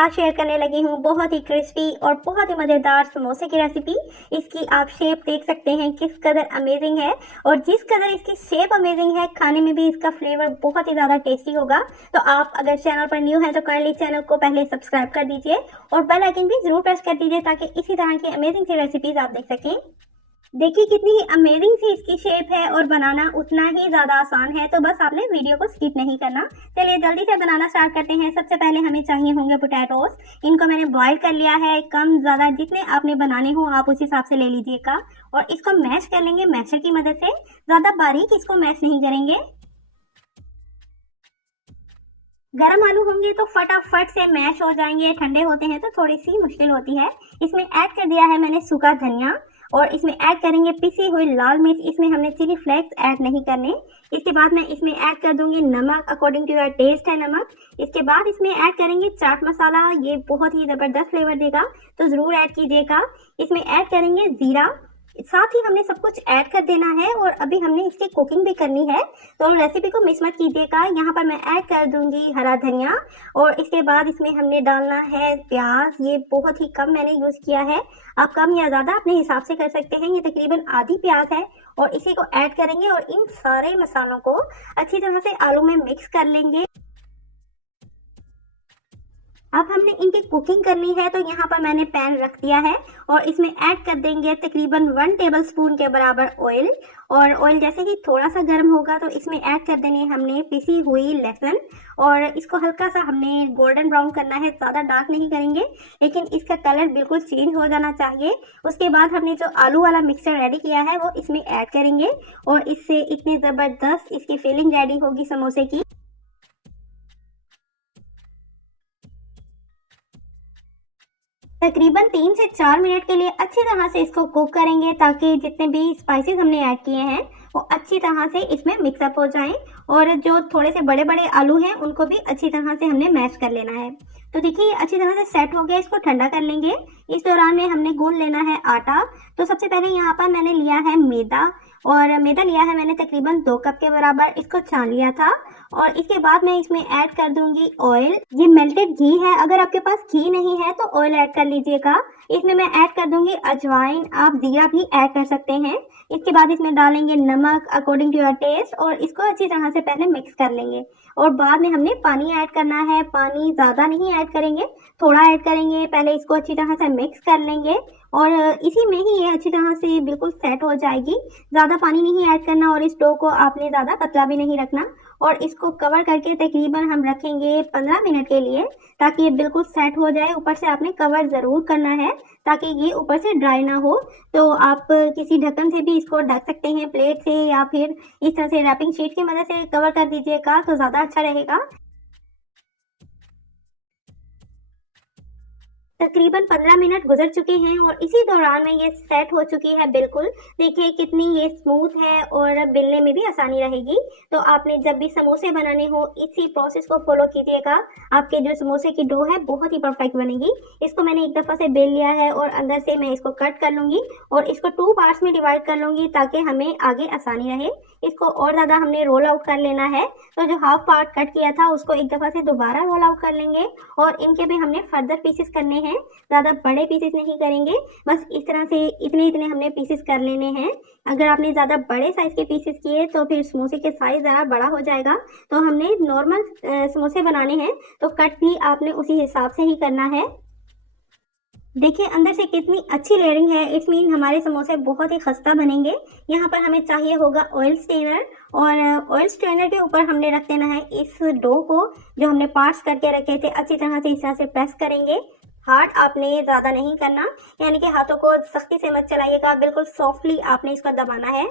साथ शेयर करने लगी हूँ बहुत ही क्रिस्पी और बहुत ही मज़ेदार समोसे की रेसिपी। इसकी आप शेप देख सकते हैं किस कदर अमेजिंग है, और जिस कदर इसकी शेप अमेजिंग है खाने में भी इसका फ्लेवर बहुत ही ज़्यादा टेस्टी होगा। तो आप अगर चैनल पर न्यू हैं तो काइंडली चैनल को पहले सब्सक्राइब कर दीजिए और बेल आइकन भी ज़रूर प्रेस कर दीजिए ताकि इसी तरह की अमेजिंग सी रेसिपीज़ आप देख सकें। देखिए कितनी ही अमेजिंग सी इसकी शेप है और बनाना उतना ही ज़्यादा आसान है, तो बस आपने वीडियो को स्किप नहीं करना। चलिए जल्दी से बनाना स्टार्ट करते हैं। सबसे पहले हमें चाहिए होंगे पोटैटोस। इनको मैंने बॉईल कर लिया है, कम ज़्यादा जितने आपने बनाने हो आप उस हिसाब से ले लीजिएगा। और इसको मैश कर लेंगे मैशर की मदद से, ज़्यादा बारीक इसको मैश नहीं करेंगे। गरम आलू होंगे तो फटाफट से मैश हो जाएंगे, ठंडे होते हैं तो थोड़ी सी मुश्किल होती है। इसमें ऐड कर दिया है मैंने सूखा धनिया, और इसमें ऐड करेंगे पिसी हुई लाल मिर्च। इसमें हमने चिली फ्लेक्स ऐड नहीं करने। इसके बाद मैं इसमें ऐड कर दूंगी नमक, अकॉर्डिंग टू योर टेस्ट है नमक। इसके बाद इसमें ऐड करेंगे चाट मसाला, ये बहुत ही ज़बरदस्त फ्लेवर देगा तो ज़रूर ऐड कीजिएगा। इसमें ऐड करेंगे ज़ीरा, साथ ही हमने सब कुछ ऐड कर देना है और अभी हमने इसकी कुकिंग भी करनी है, तो रेसिपी को मिस मत कीजिएगा। यहाँ पर मैं ऐड कर दूंगी हरा धनिया, और इसके बाद इसमें हमने डालना है प्याज। ये बहुत ही कम मैंने यूज़ किया है, आप कम या ज़्यादा अपने हिसाब से कर सकते हैं। ये तकरीबन आधी प्याज है और इसी को ऐड करेंगे और इन सारे मसालों को अच्छी तरह से आलू में मिक्स कर लेंगे। अब हमने इनकी कुकिंग करनी है, तो यहाँ पर मैंने पैन रख दिया है और इसमें ऐड कर देंगे तकरीबन 1 टेबलस्पून के बराबर ऑयल। और ऑयल जैसे ही थोड़ा सा गर्म होगा तो इसमें ऐड कर देने हमने पिसी हुई लहसुन, और इसको हल्का सा हमने गोल्डन ब्राउन करना है, ज़्यादा डार्क नहीं करेंगे लेकिन इसका कलर बिल्कुल चेंज हो जाना चाहिए। उसके बाद हमने जो आलू वाला मिक्सचर रेडी किया है वो इसमें ऐड करेंगे और इससे इतनी ज़बरदस्त इसकी फीलिंग रेडी होगी समोसे की। तकरीबन 3 से 4 मिनट के लिए अच्छी तरह से इसको कुक करेंगे ताकि जितने भी स्पाइसेस हमने ऐड किए हैं वो अच्छी तरह से इसमें मिक्सअप हो जाएं, और जो थोड़े से बड़े बड़े आलू हैं उनको भी अच्छी तरह से हमने मैश कर लेना है। तो देखिए ये अच्छी तरह से सेट हो गया, इसको ठंडा कर लेंगे। इस दौरान में हमने गूंद लेना है आटा। तो सबसे पहले यहाँ पर मैंने लिया है मैदा, और मैदा लिया है मैंने तकरीबन 2 कप के बराबर, इसको छान लिया था। और इसके बाद मैं इसमें ऐड कर दूंगी ऑयल, ये मेल्टेड घी है। अगर आपके पास घी नहीं है तो ऑयल ऐड कर लीजिएगा। इसमें मैं ऐड कर दूंगी अजवाइन, आप जीरा भी ऐड कर सकते हैं। इसके बाद इसमें डालेंगे नमक अकॉर्डिंग टू योर टेस्ट, और इसको अच्छी तरह से पहले मिक्स कर लेंगे। और बाद में हमने पानी ऐड करना है, पानी ज़्यादा नहीं ऐड करेंगे, थोड़ा ऐड करेंगे। पहले इसको अच्छी तरह से मिक्स कर लेंगे और इसी में ही ये अच्छी तरह से बिल्कुल सेट हो जाएगी। ज़्यादा पानी नहीं ऐड करना और इस डो को आपने ज़्यादा पतला भी नहीं रखना। और इसको कवर करके तकरीबन हम रखेंगे 15 मिनट के लिए ताकि ये बिल्कुल सेट हो जाए। ऊपर से आपने कवर ज़रूर करना है ताकि ये ऊपर से ड्राई ना हो। तो आप किसी ढक्कन से भी इसको ढक सकते हैं, प्लेट से, या फिर इस तरह से रैपिंग शीट की मदद से कवर कर दीजिएगा तो ज़्यादा अच्छा रहेगा। तकरीबन 15 मिनट गुजर चुके हैं और इसी दौरान में ये सेट हो चुकी है बिल्कुल। देखिए कितनी ये स्मूथ है और बेलने में भी आसानी रहेगी। तो आपने जब भी समोसे बनाने हो इसी प्रोसेस को फॉलो कीजिएगा, आपके जो समोसे की डो है बहुत ही परफेक्ट बनेगी। इसको मैंने एक दफ़ा से बेल लिया है और अंदर से मैं इसको कट कर लूँगी और इसको 2 पार्ट्स में डिवाइड कर लूँगी ताकि हमें आगे आसानी रहे। इसको और ज़्यादा हमने रोल आउट कर लेना है, तो जो हाफ पार्ट कट किया था उसको एक दफ़ा से दोबारा रोल आउट कर लेंगे और इनके भी हमने फर्दर पीसेस करने हैं। ज़्यादा बड़े पीसेस नहीं करेंगे, बस इस तरह से इतने इतने हमने पीसेस कर लेने हैं। अगर आपने ज़्यादा बड़े साइज़ के पीसेस किए तो फिर समोसे के साइज़ ज़रा बड़ा हो जाएगा। तो हमने नॉर्मल समोसे बनाने हैं तो कट भी आपने उसी हिसाब से ही करना है। देखिए अंदर से कितनी अच्छी लेयरिंग है, इट्स मीन हमारे समोसे बहुत ही खस्ता बनेंगे। यहाँ पर हमें चाहिए होगा ऑयल स्ट्रेनर, और ऑयल स्ट्रेनर के ऊपर हमने रख देना है इस डो को जो हमने पार्ट्स करके रखे थे। अच्छी तरह से इस तरह से प्रेस करेंगे। हार्ड आपने ज़्यादा नहीं करना, यानी कि हाथों को सख्ती से मत चलाइएगा, बिल्कुल सॉफ्टली आपने इसको दबाना है।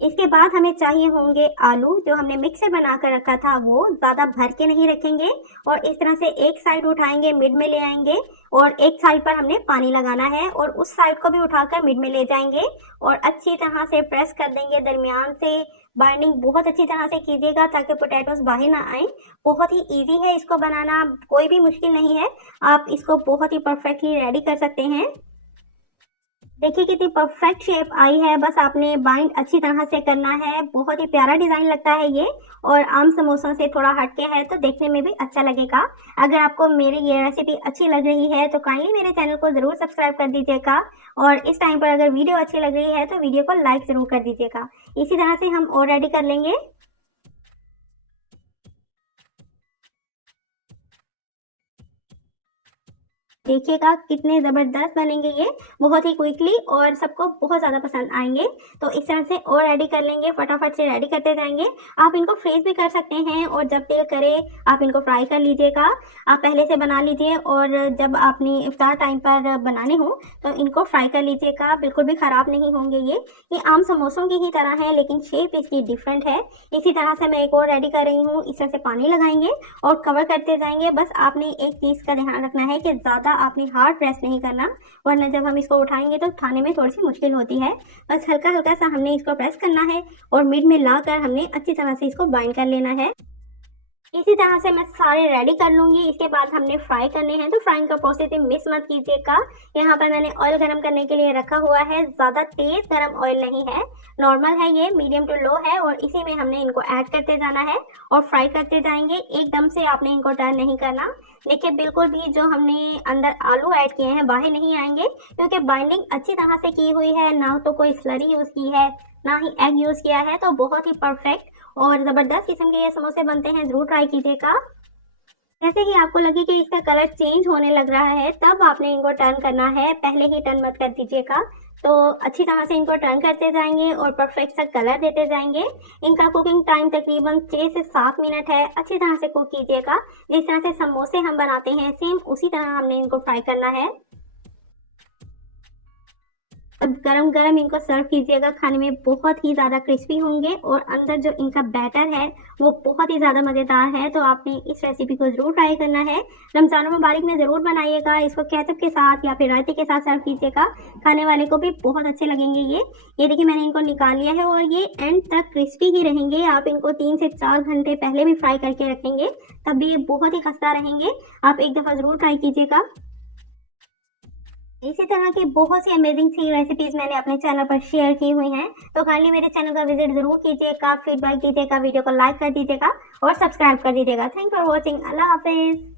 इसके बाद हमें चाहिए होंगे आलू जो हमने मिक्सर बना कर रखा था, वो ज़्यादा भर के नहीं रखेंगे। और इस तरह से एक साइड उठाएंगे, मिड में ले आएंगे और एक साइड पर हमने पानी लगाना है और उस साइड को भी उठाकर मिड में ले जाएंगे और अच्छी तरह से प्रेस कर देंगे दरमियान से। बाइंडिंग बहुत अच्छी तरह से कीजिएगा ताकि पोटैटोस बाहर ना आए। बहुत ही इजी है इसको बनाना, कोई भी मुश्किल नहीं है, आप इसको बहुत ही परफेक्टली रेडी कर सकते हैं। देखिए कितनी परफेक्ट शेप आई है। बस आपने बाइंड अच्छी तरह से करना है। बहुत ही प्यारा डिजाइन लगता है ये, और आम समोसों से थोड़ा हटके है तो देखने में भी अच्छा लगेगा। अगर आपको मेरी ये रेसिपी अच्छी लग रही है तो काइंडली मेरे चैनल को जरूर सब्सक्राइब कर दीजिएगा, और इस टाइम पर अगर वीडियो अच्छी लग रही है तो वीडियो को लाइक जरूर कर दीजिएगा। इसी तरह से हम और रेडी कर लेंगे। देखिएगा कितने ज़बरदस्त बनेंगे ये, बहुत ही क्विकली, और सबको बहुत ज़्यादा पसंद आएंगे। तो इस तरह से और रेडी कर लेंगे, फटाफट से रेडी करते जाएंगे। आप इनको फ्रीज भी कर सकते हैं, और जब दिल करे आप इनको फ्राई कर लीजिएगा। आप पहले से बना लीजिए, और जब आपने इफ्तार टाइम पर बनाने हो तो इनको फ्राई कर लीजिएगा। बिल्कुल भी ख़राब नहीं होंगे ये आम समोसों की ही तरह है, लेकिन शेप इसकी डिफरेंट है। इसी तरह से मैं एक और रेडी कर रही हूँ। इस तरह से पानी लगाएंगे और कवर करते जाएंगे। बस आपने एक चीज़ का ध्यान रखना है कि ज़्यादा आपने हार्ड प्रेस नहीं करना, वरना जब हम इसको उठाएंगे तो उठाने में थोड़ी सी मुश्किल होती है। बस हल्का हल्का सा हमने इसको प्रेस करना है, और मिड में लाकर हमने अच्छी तरह से इसको बाइंड कर लेना है। इसी तरह से मैं सारे रेडी कर लूंगी। इसके बाद हमने फ्राई करने हैं, तो फ्राइंग का प्रोसेस मिस मत कीजिएगा। यहाँ पर मैंने ऑयल गरम करने के लिए रखा हुआ है। ज़्यादा तेज गरम ऑयल नहीं है, नॉर्मल है ये, मीडियम टू लो है, और इसी में हमने इनको ऐड करते जाना है और फ्राई करते जाएंगे। एकदम से आपने इनको टर्न नहीं करना। देखिए बिल्कुल भी जो हमने अंदर आलू ऐड किए हैं बाहर नहीं आएंगे, क्योंकि बाइंडिंग अच्छी तरह से की हुई है। ना तो कोई स्लरी यूज़ की है, ना ही एग यूज़ किया है, तो बहुत ही परफेक्ट और ज़बरदस्त किस्म के ये समोसे बनते हैं। ज़रूर ट्राई कीजिएगा। जैसे ही आपको लगे कि इसका कलर चेंज होने लग रहा है, तब आपने इनको टर्न करना है, पहले ही टर्न मत कर दीजिएगा। तो अच्छी तरह से इनको टर्न करते जाएंगे और परफेक्ट सा कलर देते जाएंगे। इनका कुकिंग टाइम तकरीबन 6 से 7 मिनट है। अच्छी तरह से कुक कीजिएगा। जिस तरह से समोसे हम बनाते हैं सेम उसी तरह हमने इनको फ्राई करना है। अब गरम गरम इनको सर्व कीजिएगा। खाने में बहुत ही ज़्यादा क्रिस्पी होंगे, और अंदर जो इनका बैटर है वो बहुत ही ज़्यादा मज़ेदार है। तो आपने इस रेसिपी को ज़रूर ट्राई करना है। रमज़ान मुबारक में ज़रूर बनाइएगा। इसको केचप के साथ या फिर रायते के साथ सर्व कीजिएगा। खाने वाले को भी बहुत अच्छे लगेंगे ये देखिए मैंने इनको निकाल लिया है, और ये एंड तक क्रिस्पी ही रहेंगे। आप इनको 3 से 4 घंटे पहले भी फ्राई करके रखेंगे, तब भी ये बहुत ही खस्ता रहेंगे। आप एक दफ़ा ज़रूर ट्राई कीजिएगा। इसी तरह की बहुत सी अमेजिंग सी रेसिपीज मैंने अपने चैनल पर शेयर की हुई हैं, तो काइंडली मेरे चैनल का विजिट जरूर कीजिएगा, फीडबैक दीजिएगा, वीडियो को लाइक कर दीजिएगा और सब्सक्राइब कर दीजिएगा। Thank for watching. Allah Hafiz.